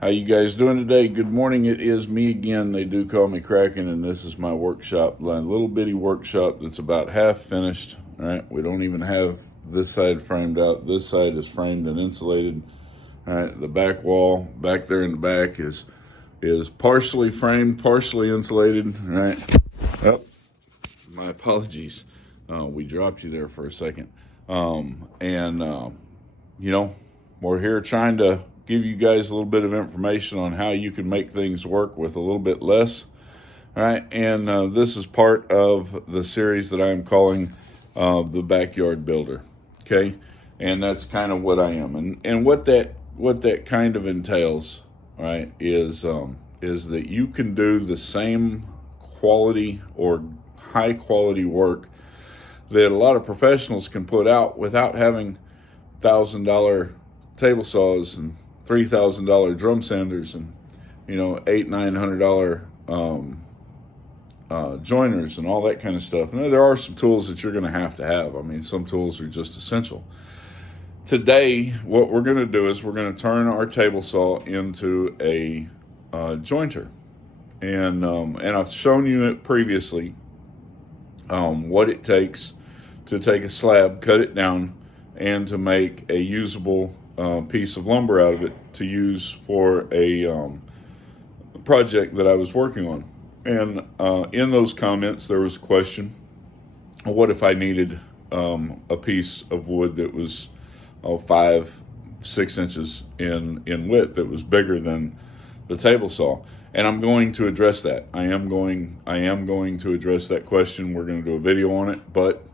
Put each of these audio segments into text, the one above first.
How you guys doing today? Good morning. It is me again. They do call me Kraken, and this is my workshop, my little bitty workshop that's about half finished. All right, we don't even have this side framed out. This side is framed and insulated. All right, the back wall back there in the back is partially framed, partially insulated. All right. Oh, my apologies. We dropped you there for a second. We're here trying to give you guys a little bit of information on how you can make things work with a little bit less. All right, and this is part of the series that I am calling the Backyard Builder. Okay, and that's kind of what I am, and what that kind of entails, all right, is that you can do the same quality or high quality work that a lot of professionals can put out without having $1,000 table saws and $3,000 drum sanders and $800-900 joiners and all that kind of stuff. Now, there are some tools that you're going to have. I mean, some tools are just essential. Today, what we're going to do is we're going to turn our table saw into a jointer, and I've shown you it previously. What it takes to take a slab, cut it down, and to make a usable piece of lumber out of it to use for a project that I was working on. And in those comments, there was a question: what if I needed a piece of wood that was 5-6 inches in width, that was bigger than the table saw? And I'm going to address that. I am going to address that question. We're going to do a video on it, but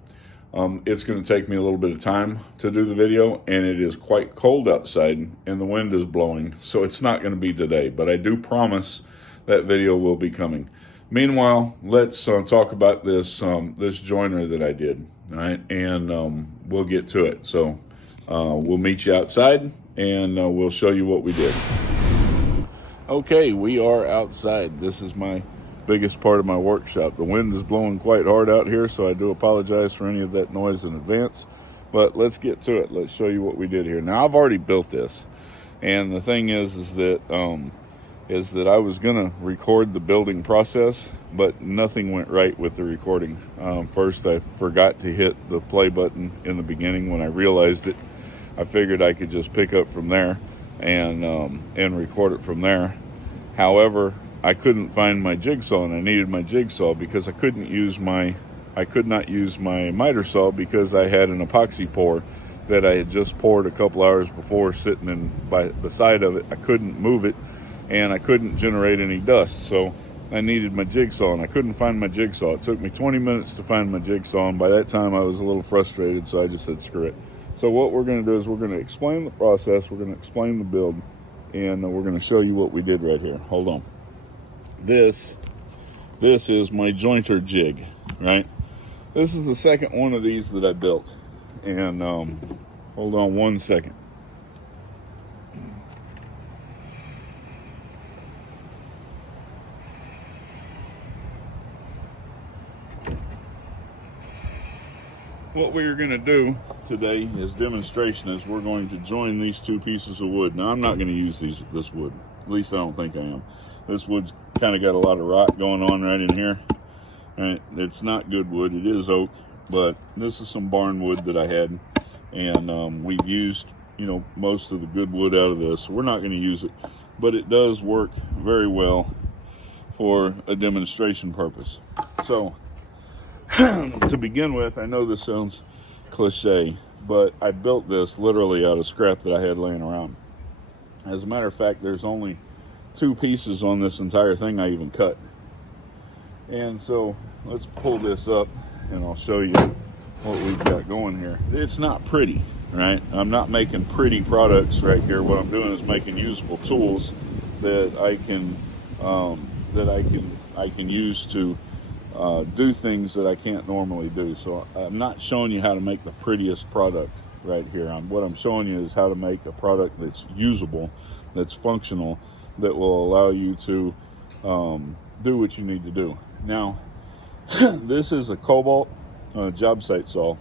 it's going to take me a little bit of time to do the video, and it is quite cold outside and the wind is blowing, so it's not going to be today, but I do promise that video will be coming. Meanwhile, let's talk about this joiner that I did. All right, and we'll get to it. So we'll meet you outside, and we'll show you what we did. Okay, we are outside. This is my biggest part of my workshop. The wind is blowing quite hard out here, so I do apologize for any of that noise in advance. But let's get to it. Let's show you what we did here. Now, I've already built this, and the thing is that I was gonna record the building process, but nothing went right with the recording. First, I forgot to hit the play button in the beginning. When I realized it, I figured I could just pick up from there and record it from there. However, I couldn't find my jigsaw, and I needed my jigsaw because I could not use my miter saw because I had an epoxy pour that I had just poured a couple hours before sitting by the side of it. I couldn't move it, and I couldn't generate any dust, so I needed my jigsaw, and I couldn't find my jigsaw. It took me 20 minutes to find my jigsaw, and by that time I was a little frustrated, so I just said screw it. So what we're going to do is we're going to explain the process, we're going to explain the build, and we're going to show you what we did right here. Hold on. This is my jointer jig, right? This is the second one of these that I built, and hold on one second. What we're going to do today is demonstration. Is we're going to join these two pieces of wood. Now, I'm not going to use this wood. At least I don't think I am. This wood's kind of got a lot of rot going on right in here. Right? It's not good wood. It is oak, but this is some barn wood that I had, and we've used most of the good wood out of this. So we're not going to use it, but it does work very well for a demonstration purpose. So to begin with, I know this sounds cliche, but I built this literally out of scrap that I had laying around. As a matter of fact, there's only 2 pieces on this entire thing I even cut. And so let's pull this up and I'll show you what we've got going here. It's not pretty, right? I'm not making pretty products right here. What I'm doing is making usable tools that I can use to do things that I can't normally do. So I'm not showing you how to make the prettiest product right here. What I'm showing you is how to make a product that's usable, that's functional, that will allow you to do what you need to do. Now, this is a Cobalt job site saw.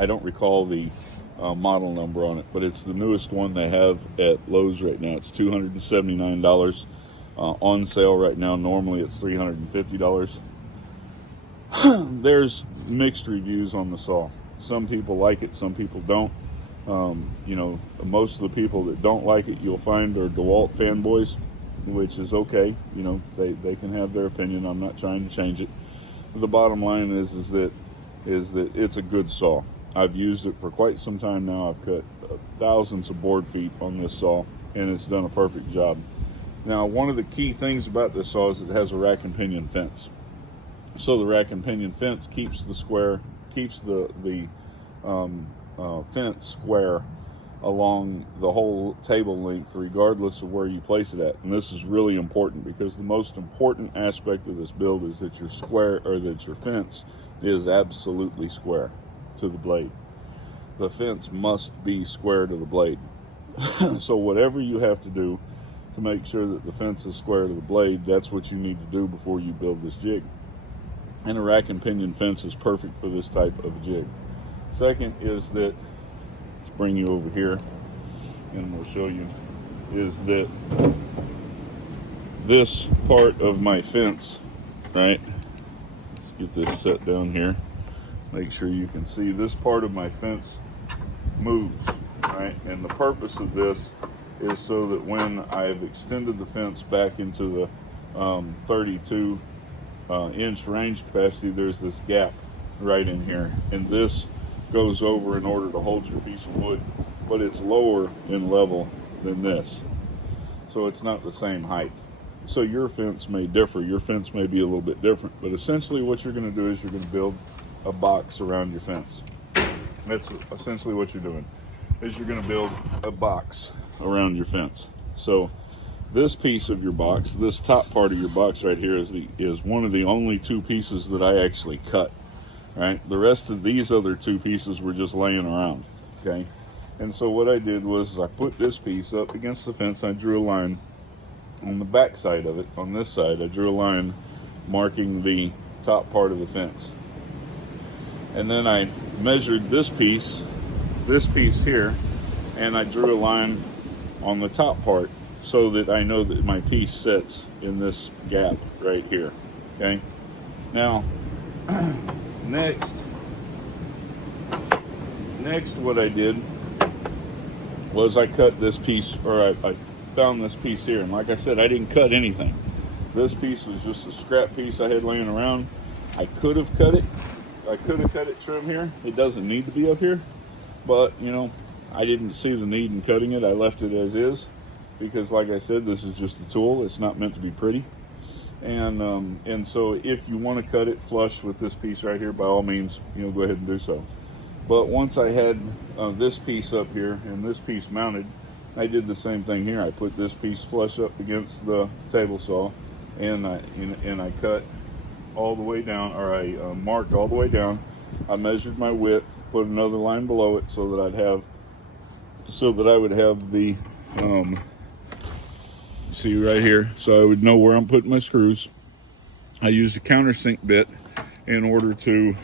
I don't recall the model number on it, but it's the newest one they have at Lowe's right now. It's $279 on sale right now. Normally it's $350. There's mixed reviews on the saw. Some people like it, some people don't. Most of the people that don't like it, you'll find, are DeWalt fanboys, which is okay. They can have their opinion. I'm not trying to change it. But the bottom line is that it's a good saw. I've used it for quite some time now. I've cut thousands of board feet on this saw, and it's done a perfect job. Now, one of the key things about this saw is it has a rack and pinion fence. So the rack and pinion fence keeps the fence square along the whole table length, regardless of where you place it at. And this is really important, because the most important aspect of this build is that your fence is absolutely square to the blade. The fence must be square to the blade. So whatever you have to do to make sure that the fence is square to the blade, that's what you need to do before you build this jig. And a rack and pinion fence is perfect for this type of jig. Second is that, let's bring you over here and we'll show you, is that this part of my fence, right? Let's get this set down here. Make sure you can see this part of my fence moves, right? And the purpose of this is so that when I've extended the fence back into the 32 inch range capacity, there's this gap right in here, and this goes over in order to hold your piece of wood, but it's lower in level than this, so it's not the same height. So your fence may differ, your fence may be a little bit different, but essentially what you're going to do is you're going to build a box around your fence. That's essentially what you're doing, is you're going to build a box around your fence. So this piece of your box, this top part of your box right here, is one of the only two pieces that I actually cut. Right, the rest of these other two pieces were just laying around. Okay, and so what I did was I put this piece up against the fence. I drew a line on the back side of it. On this side, I drew a line marking the top part of the fence, and then I measured this piece here, and I drew a line on the top part so that I know that my piece sits in this gap right here. Okay, now next what I did was I cut this piece, or I found this piece here, and like I said, I didn't cut anything. This piece was just a scrap piece I had laying around. I could have cut it trim here. It doesn't need to be up here, but I didn't see the need in cutting it. I left it as is, because like I said, this is just a tool. It's not meant to be pretty. And so if you want to cut it flush with this piece right here, by all means, go ahead and do so. But once I had this piece up here and this piece mounted, I did the same thing here. I put this piece flush up against the table saw, and I cut all the way down, or I marked all the way down. I measured my width, put another line below it so that I would have the see right here, so I would know where I'm putting my screws. I used a countersink bit in order to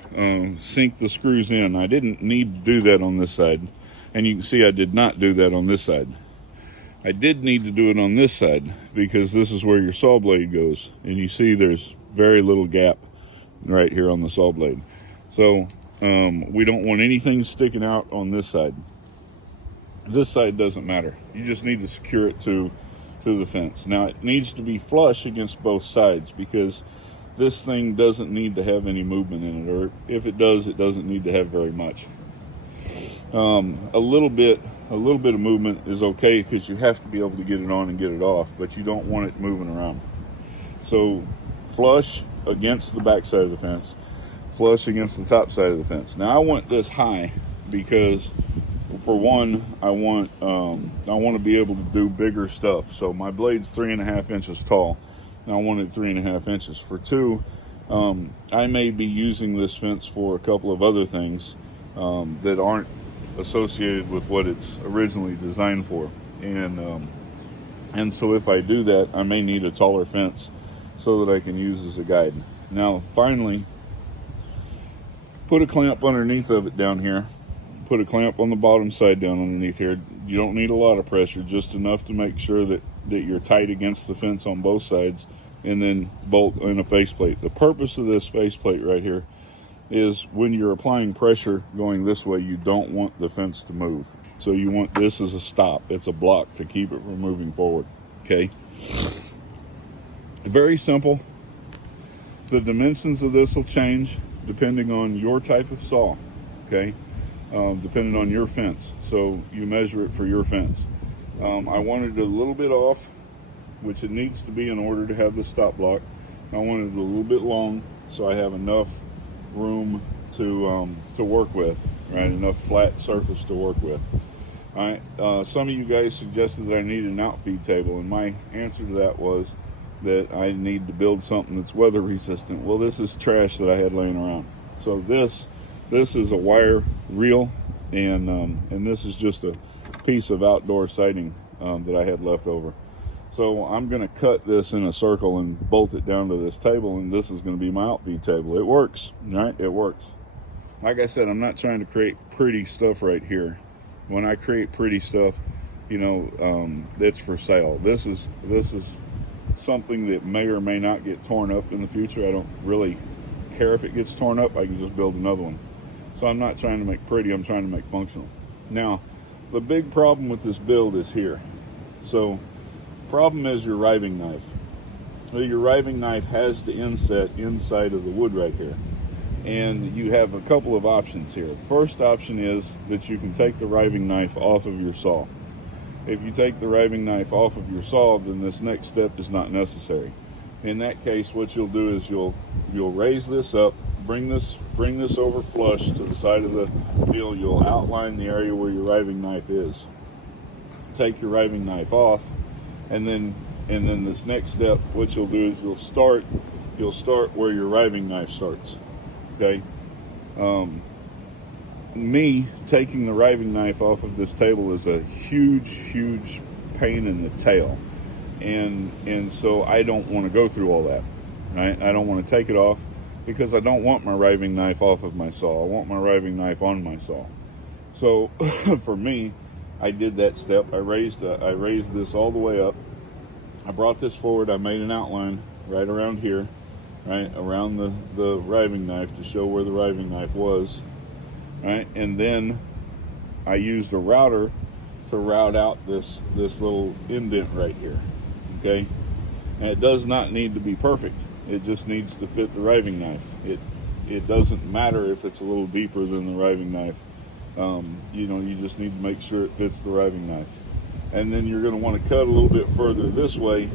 sink the screws in. I didn't need to do that on this side, and you can see I did not do that on this side. I did need to do it on this side because this is where your saw blade goes, and you see there's very little gap right here on the saw blade. So we don't want anything sticking out on this side. This side doesn't matter. You just need to secure it to the fence. Now it needs to be flush against both sides, because this thing doesn't need to have any movement in it, or if it does, it doesn't need to have very much. A little bit of movement is okay, because you have to be able to get it on and get it off, but you don't want it moving around. So flush against the back side of the fence, flush against the top side of the fence. Now I want this high because, for one, I want to be able to do bigger stuff. So my blade's 3.5 inches tall, and I wanted 3.5 inches. For two, I may be using this fence for a couple of other things that aren't associated with what it's originally designed for, and so if I do that, I may need a taller fence so that I can use as a guide. Now finally, put a clamp underneath of it down here, put a clamp on the bottom side down underneath here. You don't need a lot of pressure, just enough to make sure that you're tight against the fence on both sides, and then bolt in a faceplate. The purpose of this faceplate right here is when you're applying pressure going this way, you don't want the fence to move. So you want this as a stop. It's a block to keep it from moving forward, okay? Very simple. The dimensions of this will change depending on your type of saw, okay? Depending on your fence. So you measure it for your fence. I wanted it a little bit off, which it needs to be in order to have the stop block. I wanted it a little bit long so I have enough room to work with, right? Enough flat surface to work with. All right. Some of you guys suggested that I need an outfeed table, and my answer to that was that I need to build something that's weather resistant. Well, this is trash that I had laying around. So this is a wire reel, and this is just a piece of outdoor siding that I had left over. So I'm going to cut this in a circle and bolt it down to this table, and this is going to be my outfeed table. It works, right? It works. Like I said, I'm not trying to create pretty stuff right here. When I create pretty stuff, you know, it's for sale. This is something that may or may not get torn up in the future. I don't really care if it gets torn up. I can just build another one. So I'm not trying to make pretty, I'm trying to make functional. Now, the big problem with this build is here. So, problem is your riving knife. Well, your riving knife has the inset inside of the wood right here. And you have a couple of options here. First option is that you can take the riving knife off of your saw. If you take the riving knife off of your saw, then this next step is not necessary. In that case, what you'll do is you'll raise this up, bring this over flush to the side of the wheel. You'll outline the area where your riving knife is. Take your riving knife off, and then this next step, what you'll do is you'll start where your riving knife starts. Okay. Me taking the riving knife off of this table is a huge pain in the tail, and so I don't want to go through all that, right? I don't want to take it off because I don't want my riving knife off of my saw. I want my riving knife on my saw. So for me, I did that step. I raised this all the way up. I brought this forward. I made an outline right around here, right around the riving knife to show where the riving knife was. Right, and then I used a router to route out this little indent right here. Okay, and it does not need to be perfect. It just needs to fit the riving knife. It doesn't matter if it's a little deeper than the riving knife. You know, you just need to make sure it fits the riving knife. And then you're going to want to cut a little bit further this way,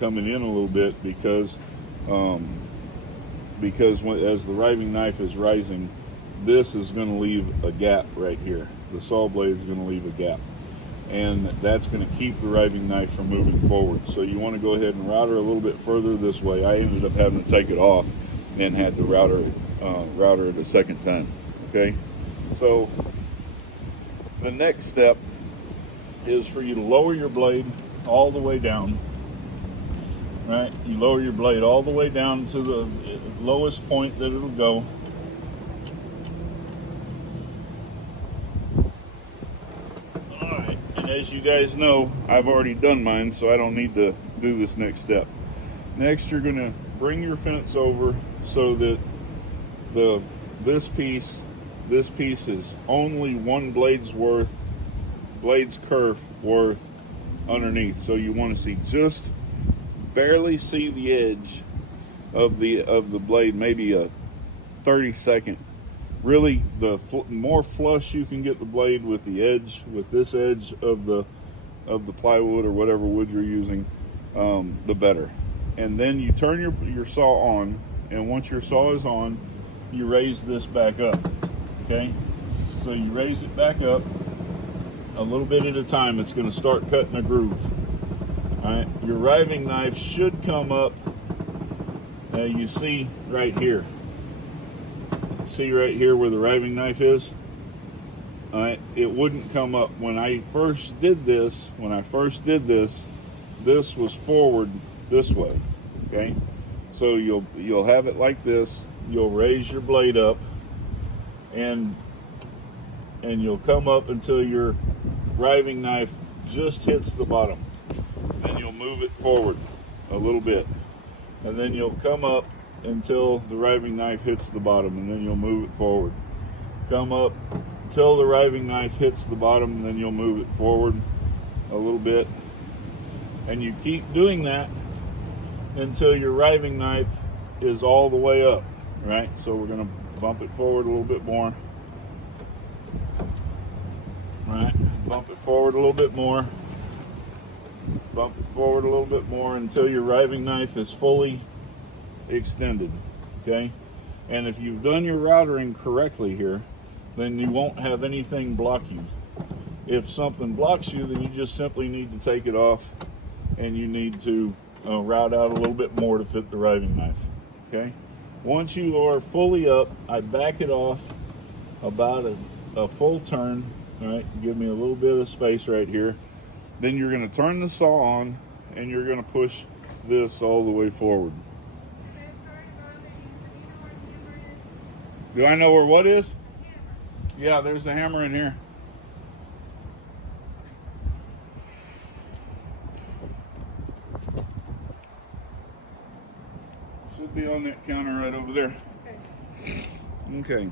coming in a little bit, because as the riving knife is rising, this is going to leave a gap right here. The saw blade is going to leave a gap, and that's going to keep the riving knife from moving forward. So you want to go ahead and router a little bit further this way. I ended up having to take it off and had to router it a second time. Okay, so the next step is for you to lower your blade all the way down. Right, you lower your blade all the way down to the lowest point that it'll go. As you guys know, I've already done mine, so I don't need to do this next step. Next, you're going to bring your fence over so that this piece is only one blade's kerf worth underneath. So you want to see just barely see the edge of the blade, maybe a 30-second. Really, the more flush you can get the blade with the edge, with this edge of the plywood or whatever wood you're using, the better. And then you turn your saw on, and once your saw is on, you raise this back up. Okay, so you raise it back up a little bit at a time. It's going to start cutting a groove. All right, your riving knife should come up. You see right here. See right here where the riving knife is? All right, it wouldn't come up when I first did this. This was forward this way. Okay, so you'll have it like this. You'll raise your blade up, and and you'll come up until your riving knife just hits the bottom. Then you'll move it forward a little bit, and then you'll come up until the riving knife hits the bottom, and then you'll move it forward. Come up until the riving knife hits the bottom, and then you'll move it forward a little bit. And you keep doing that until your riving knife is all the way up, right? So we're going to bump it forward a little bit more. Right, bump it forward a little bit more. Bump it forward a little bit more until your riving knife is fully extended, okay? And if you've done your routering correctly here, then you won't have anything block you. If something blocks you, then you just simply need to take it off, and you need to route out a little bit more to fit the riving knife, okay? Once you are fully up, I back it off about a full turn. All right, give me a little bit of space right here. Then you're going to turn the saw on, and you're going to push this all the way forward. Do I know where what is? Yeah, there's a hammer in here. Should be on that counter right over there. Okay.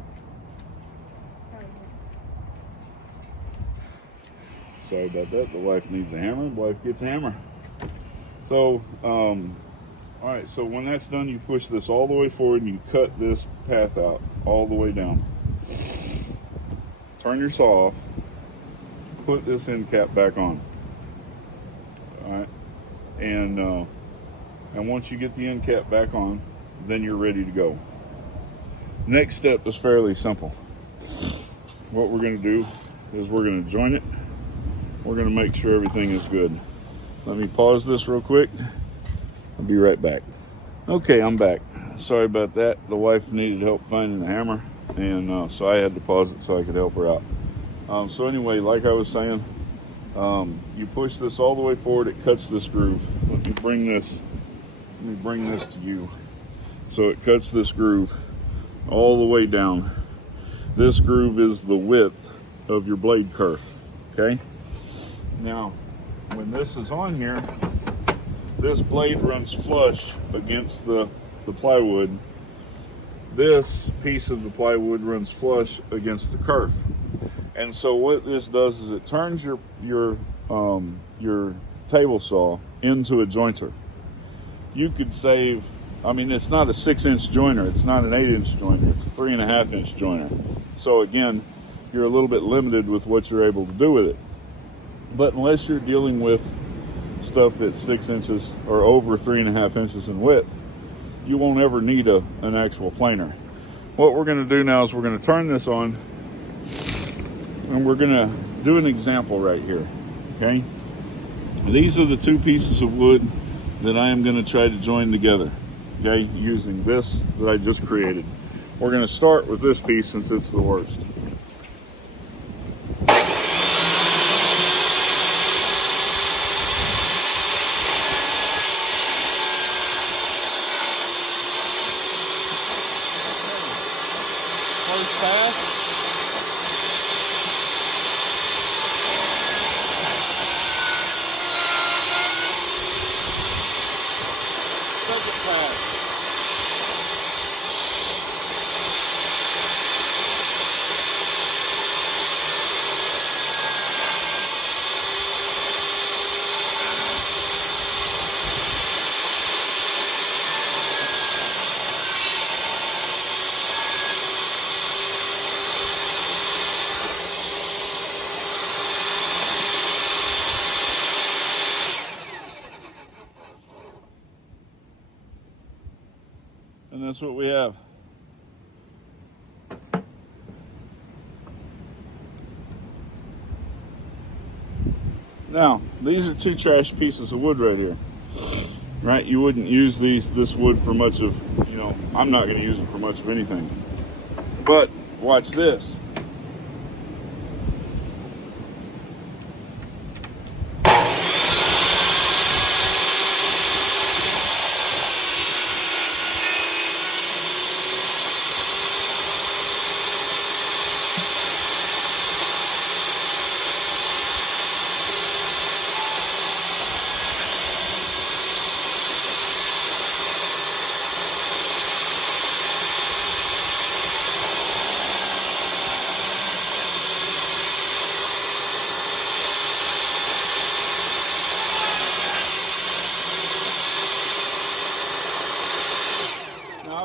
Sorry about that. The wife needs a hammer. The wife gets a hammer. So, all right. So when that's done, you push this all the way forward and you cut this path out all the way down. Turn your saw off. Put this end cap back on. All right. And once you get the end cap back on, then you're ready to go. Next step is fairly simple. What we're going to do is we're going to join it. We're going to make sure everything is good. Let me pause this real quick. I'll be right back. Okay, I'm back. Sorry about that. The wife needed help finding the hammer, and so I had to pause it so I could help her out. So anyway, like I was saying, you push this all the way forward. It cuts this groove. Let me bring this to you. So it cuts this groove all the way down. This groove is the width of your blade kerf. Okay. Now, when this is on here, this blade runs flush against the plywood. This piece of the plywood runs flush against the kerf. And so what this does is it turns your table saw into a jointer. You could save, I mean, it's not a 6-inch joiner, it's not an 8-inch joiner, it's a 3.5-inch joiner. So again, you're a little bit limited with what you're able to do with it. But unless you're dealing with stuff that's 6 inches or over 3.5 inches in width, you won't ever need an actual planer. What we're going to do now is we're going to turn this on, and we're going to do an example right here. Okay? These are the two pieces of wood that I am going to try to join together. Okay? Using this that I just created. We're going to start with this piece since it's the worst. First pass. Second pass. And that's what we have. Now, these are two trash pieces of wood right here. Right? You wouldn't use this wood for much of, I'm not going to use it for much of anything. But watch this.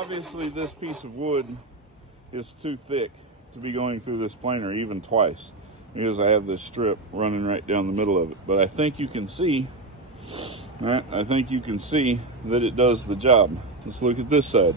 obviously this piece of wood is too thick to be going through this planer even twice, because I have this strip running right down the middle of it. But I think you can see, right? I think you can see that it does the job. Let's look at this side.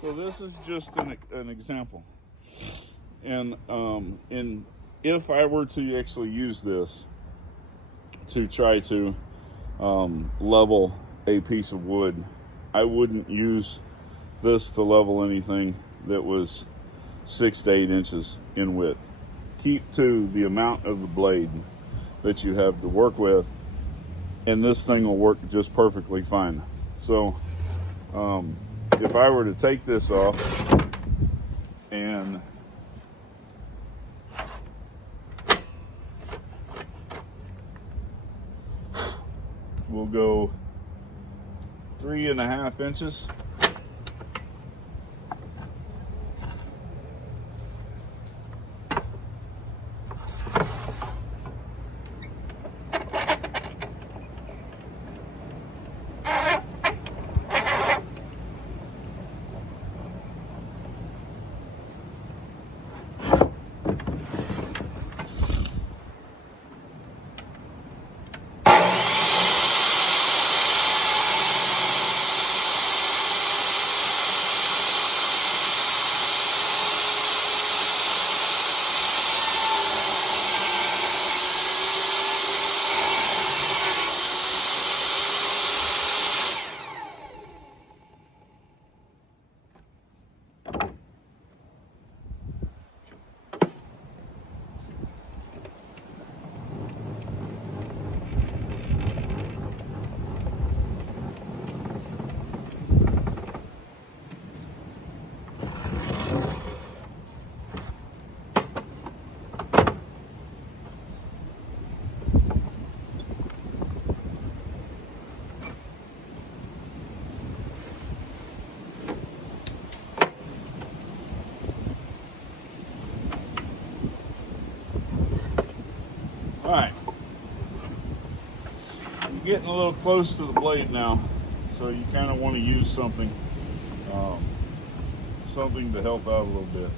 So this is just an example, and if I were to actually use this to try to level a piece of wood, I wouldn't use this to level anything that was 6 to 8 inches in width. Keep to the amount of the blade that you have to work with, and this thing will work just perfectly fine. So if I were to take this off and we'll go 3.5 inches. All right, you're getting a little close to the blade now, so you kind of want to use something to help out a little bit.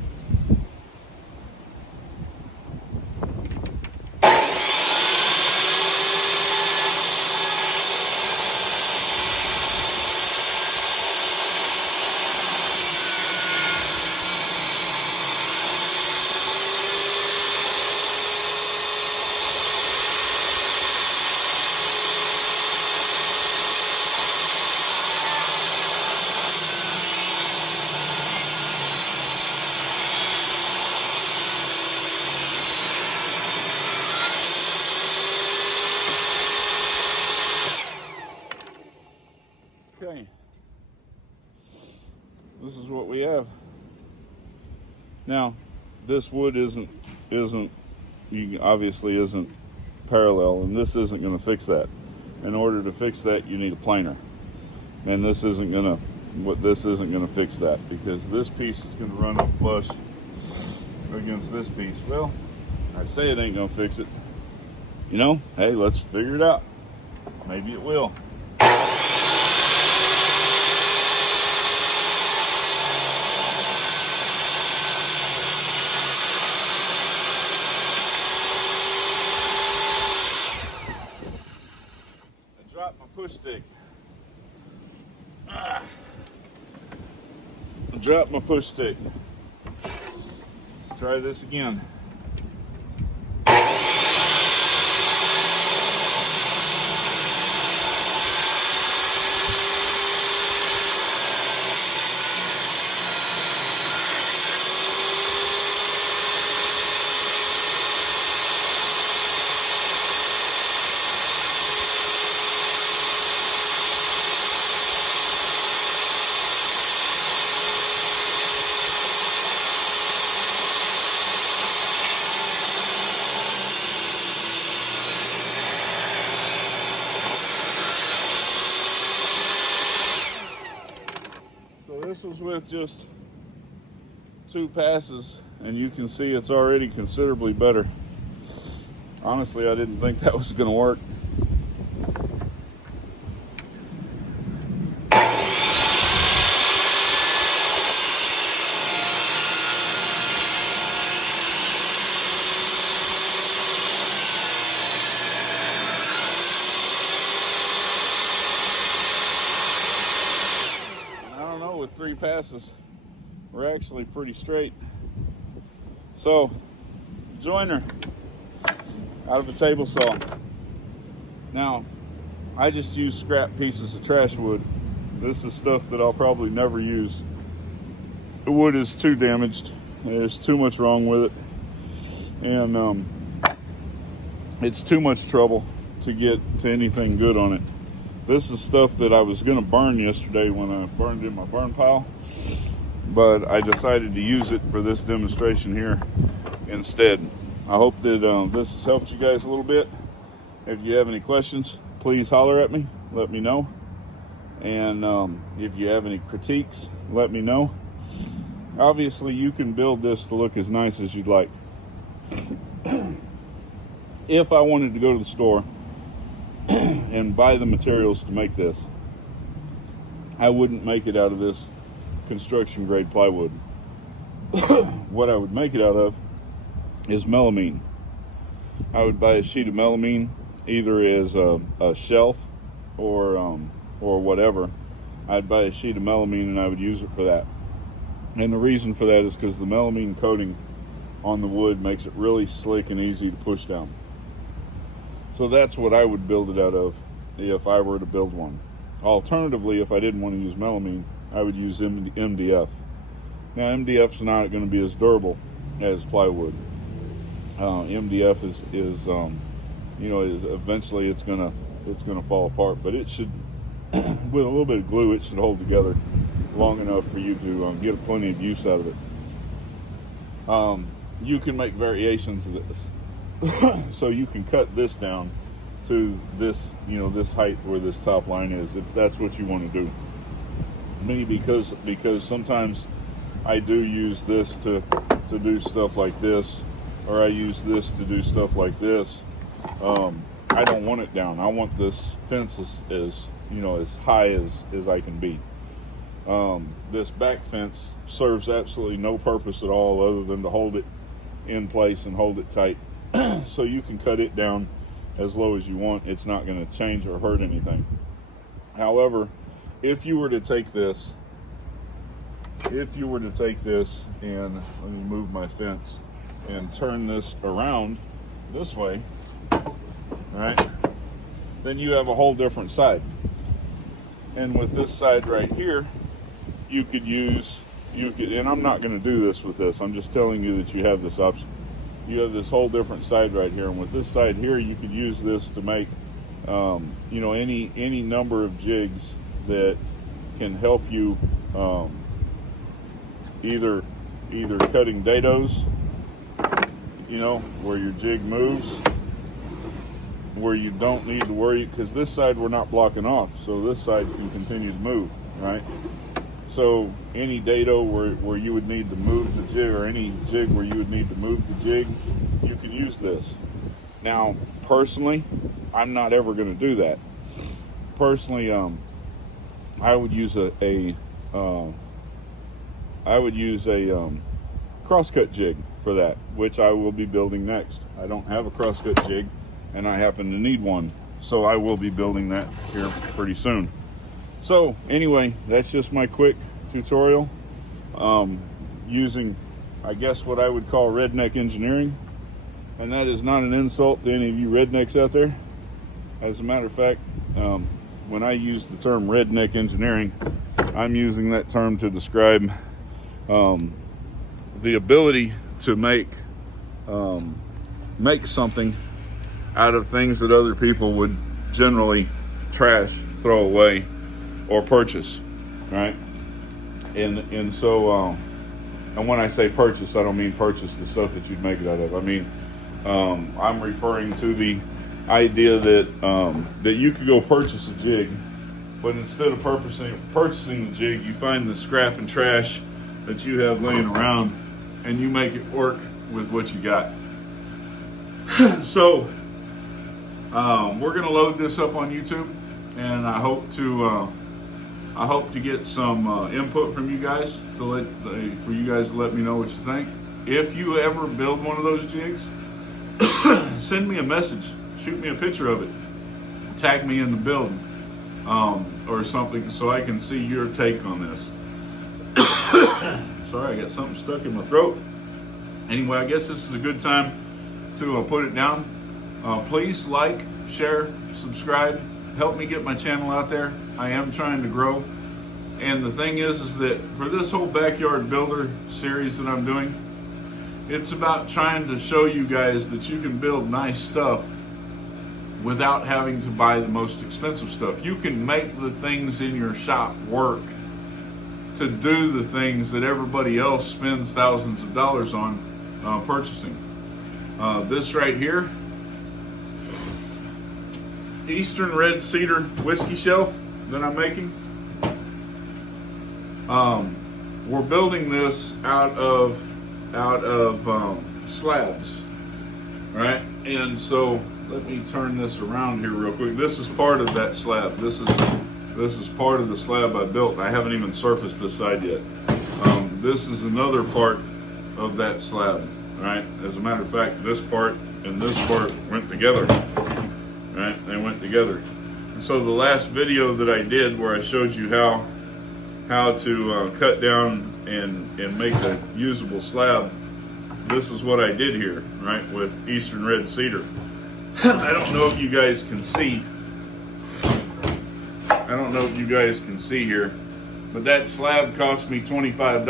Okay, this is what we have. Now, this wood obviously isn't parallel, and this isn't going to fix that. In order to fix that, you need a planer, and this isn't going to fix that, because this piece is going to run up flush against this piece. Well, I say it ain't going to fix it. You know, hey, let's figure it out. Maybe it will. Drop my push stick. Drop my push stick. Let's try this again. was with just 2 passes, and you can see it's already considerably better. Honestly, I didn't think that was going to work. I don't know, with 3 passes, we're actually pretty straight. So, joiner out of a table saw. Now, I just use scrap pieces of trash wood. This is stuff that I'll probably never use. The wood is too damaged. There's too much wrong with it. And it's too much trouble to get to anything good on it. This is stuff that I was going to burn yesterday when I burned in my burn pile. But I decided to use it for this demonstration here instead. I hope that this has helped you guys a little bit. If you have any questions, please holler at me. Let me know. And if you have any critiques, let me know. Obviously, you can build this to look as nice as you'd like. If I wanted to go to the store and buy the materials to make this, I wouldn't make it out of this construction grade plywood. What I would make it out of is melamine. I would buy a sheet of melamine, either as a shelf or whatever. I'd buy a sheet of melamine and I would use it for that. And the reason for that is because the melamine coating on the wood makes it really slick and easy to push down. So that's what I would build it out of if I were to build one. Alternatively, if I didn't want to use melamine, I would use MDF. Now, MDF's not going to be as durable as plywood. MDF is eventually it's gonna fall apart, but it should, with a little bit of glue, it should hold together long enough for you to get plenty of use out of it. You can make variations of this, so you can cut this down to this, this height where this top line is, if that's what you want to do. Me, because sometimes I do use this to do stuff like this, or I use this to do stuff like this. I don't want it down. I want this fence as high as I can be. This back fence serves absolutely no purpose at all other than to hold it in place and hold it tight. So you can cut it down as low as you want. It's not going to change or hurt anything. However, if you were to take this and let me move my fence and turn this around this way, right, then you have a whole different side. And with this side right here, you could, and I'm not going to do this with this, I'm just telling you that you have this option. You have this whole different side right here, and with this side here, you could use this to make, any number of jigs that can help you, either cutting dados, where your jig moves, where you don't need to worry, because this side we're not blocking off, so this side can continue to move, right? So any dado where you would need to move the jig, or any jig where you would need to move the jig, you can use this. Now, personally, I'm not ever going to do that. Personally, I would use a crosscut jig for that, which I will be building next. I don't have a crosscut jig, and I happen to need one, so I will be building that here pretty soon. So anyway, that's just my quick tutorial using, I guess, what I would call redneck engineering, and that is not an insult to any of you rednecks out there. As a matter of fact, when I use the term redneck engineering, I'm using that term to describe the ability to make something out of things that other people would generally trash, throw away, or purchase, right? And so, and when I say purchase, I don't mean purchase the stuff that you'd make it out of. I mean, I'm referring to the idea that that you could go purchase a jig But instead of purchasing the jig, you find the scrap and trash that you have laying around, and you make it work with what you got. So we're going to load this up on YouTube, and I hope to get some input from you guys for you guys to let me know what you think. If you ever build one of those jigs, send me a message, shoot me a picture of it, tag me in the build, or something, so I can see your take on this. Sorry, I got something stuck in my throat. Anyway, I guess this is a good time to put it down. Please like, share, subscribe, help me get my channel out there. I am trying to grow. And the thing is that for this whole backyard builder series that I'm doing, it's about trying to show you guys that you can build nice stuff without having to buy the most expensive stuff. You can make the things in your shop work to do the things that everybody else spends thousands of dollars on purchasing. This right here, Eastern Red Cedar whiskey shelf that I'm making. We're building this out of slabs, right? And so let me turn this around here real quick. This is part of that slab. This is part of the slab I built. I haven't even surfaced this side yet. This is another part of that slab, right? As a matter of fact, this part and this part went together, right? They went together. And so the last video that I did, where I showed you how to cut down and make a usable slab, this is what I did here, right, with Eastern Red Cedar. I don't know if you guys can see. I don't know if you guys can see here, but that slab cost me $25,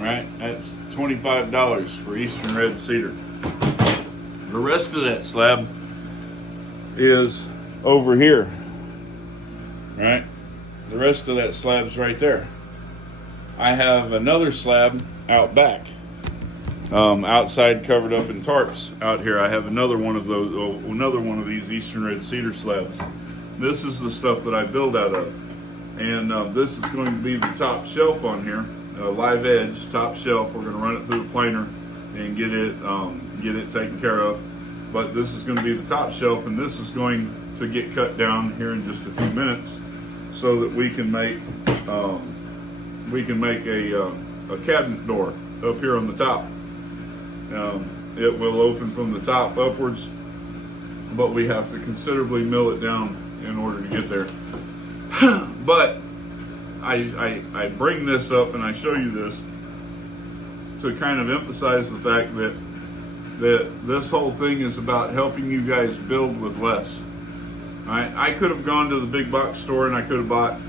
right? That's $25 for Eastern Red Cedar. The rest of that slab is over here, right? The rest of that slab's right there. I have another slab out back, outside, covered up in tarps. Out here I have another one of those, another one of these Eastern Red Cedar slabs. This is the stuff that I build out of, and this is going to be the top shelf on here, live edge top shelf. We're going to run it through a planer and get it taken care of. But this is going to be the top shelf, and this is going to get cut down here in just a few minutes, so that we can make a cabinet door up here on the top. It will open from the top upwards, but we have to considerably mill it down in order to get there. But I bring this up and I show you this to kind of emphasize the fact that this whole thing is about helping you guys build with less. Right? I could have gone to the big box store and I could have bought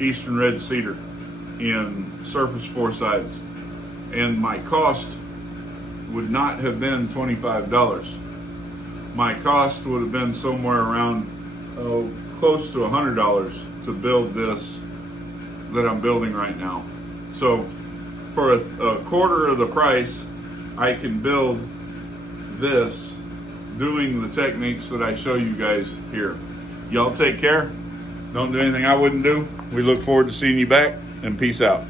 Eastern Red Cedar in surface four sides, and my cost would not have been $25. My cost would have been somewhere around close to $100 to build this that I'm building right now. So for a quarter of the price, I can build this doing the techniques that I show you guys here. Y'all take care. Don't do anything I wouldn't do. We look forward to seeing you back, and peace out.